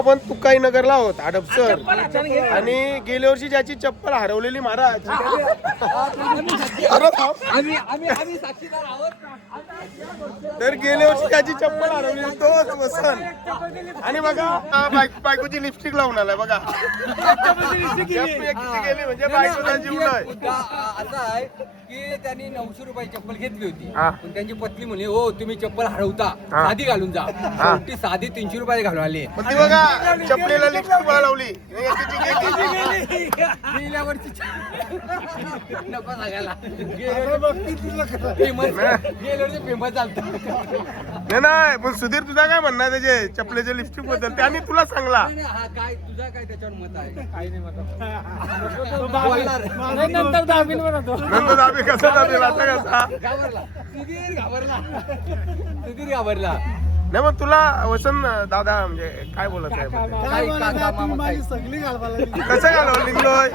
आपण तुकाई नगरला आहोत हडपसर आणि गेल्या वर्षी ज्याची चप्पल हरवलेली महाराज तर गेल्या वर्षी त्याची चप्पल हरवलेली तोच वसंत. आणि बघा बायकोची लिपस्टिक लावून आलाय बघा. गेली म्हणजे बायकोचा जीव नाही. असं आहे की त्यांनी 900 रुपये चप्पल घेतली होती पण त्यांची पत्नी म्हणे हो तुम्ही चप्पल हरवता साधी घालून जा. ती साधी 300 रुपये घालून आली. ती बघा चपलेला लिपस्टिक लावली. गेल्या वर्षी नको सांगायला फेमस चालतं. नाही पण सुधीर तुझा काय म्हणणं आहे त्याचे चपलेच्या लिपस्टिक बद्दल त्याने तुला सांगला. हा काय तुझा काय त्याच्यावर मत आहे? काही नाही नंतर दाबील म्हणतो. नंतर दाबी कसा दाबेल आता कसा घाबरला सुधीर घाबरला. नाही मग तुला वसंत दादा म्हणजे काय बोलत आहे कसं घालवलं निघलोय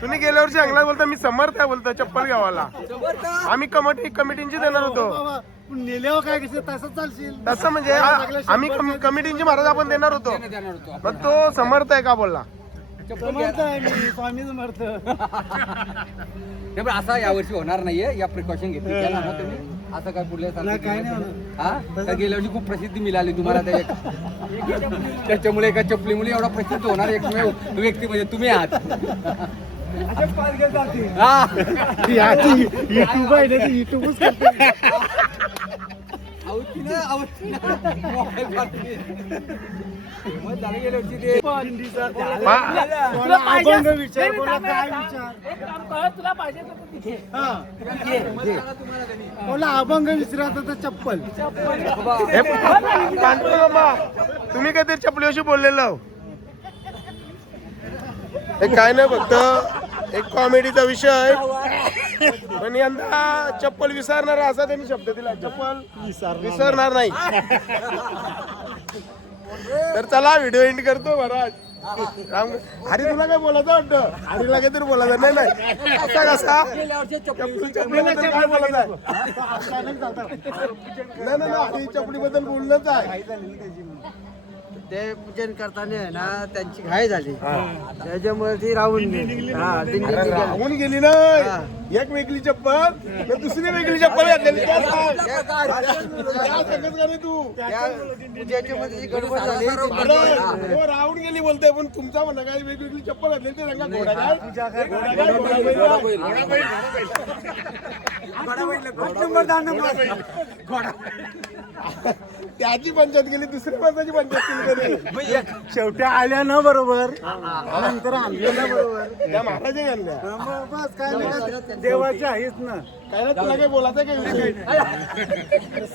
तुम्ही गेल्या वर्षी अंगला बोलता मी समर्थ आहे बोलतो चप्पल गावाला. आम्ही कमिटींची देणार होतो नेल्यावर काय कसं तसं चालशील तसं म्हणजे आम्ही कमिटींची महाराज आपण देणार होतो मग तो समर्थ आहे का बोलला. स्वामीच मरत असा यावर्षी होणार नाहीये. या प्रिकॉशन घेतली तुम्ही असं काय पुढल्या गेल्या वर्षी खूप प्रसिद्धी मिळाली तुम्हाला त्याच्यामुळे एका चपलीमुळे एवढा प्रसिद्ध होणार एकमेव व्यक्ती म्हणजे तुम्ही आहात. युट्यूब आहे ना युट्यूबच करते. अभंग विचार बोला काय विचार तुला पाहिजे बोला अभंग विचारायचं तर चप्पल तुम्ही काहीतरी चपलीशी बोललेलं काय नाही फक्त एक कॉमेडीचा विषय पण यंदा चप्पल विसरणार असा त्यांनी शब्द दिला. चप्पल विसरणार नाही. तर चला व्हिडिओ एंड करतो महाराज. हरी तुला काय बोलायचं वाटतं? हरीला काहीतरी बोलायचं नाही नाही असा कसा चपलीबद्दल काय बोलायचं नाही नाही हरी चपलीबद्दल बोलणंच आहे. ते पूजन करताना आहे ना त्यांची घाई झाली त्याच्यामुळे ती राहून राहून गेली ना एक वेगळी चप्पल दुसरी वेगळी चप्पल घातलेली तू राहून गेली बोलते पण तुमचा म्हणा काय वेगवेगळी चप्पल घातलेली ते रंगा घोडा त्याची पंचायत केली दुसऱ्या माणसाची पंचायत केली. शेवटी आल्या ना बरोबर नंतर आणल्या ना बरोबर त्या महाराजांनी आणल्या बस काय नाही देवाची आहेच ना काय तुला काय बोलायचं काय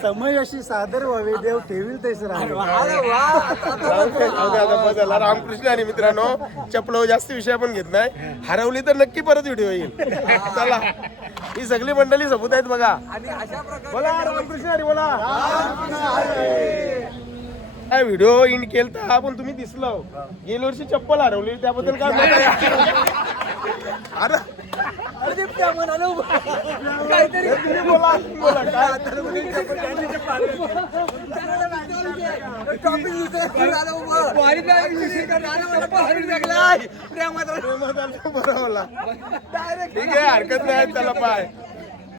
समय अशी सादर व्हावी देव ठेवील तेच रामकृष्ण. आणि मित्रांनो चपल जास्त विषय पण घेत नाही. हरवली तर नक्की परत व्हिडिओ येईल. चला ही सगळी मंडळी सबूत आहेत बघा. बोला रामकृष्ण हरी बोला. काय व्हिडिओ इन केलता पण तुम्ही दिसलो गेल्या वर्षी चप्पल हरवली त्याबद्दल काय अरे तुम्ही बोला बोला ठीक आहे हरकत नाही. चला पाय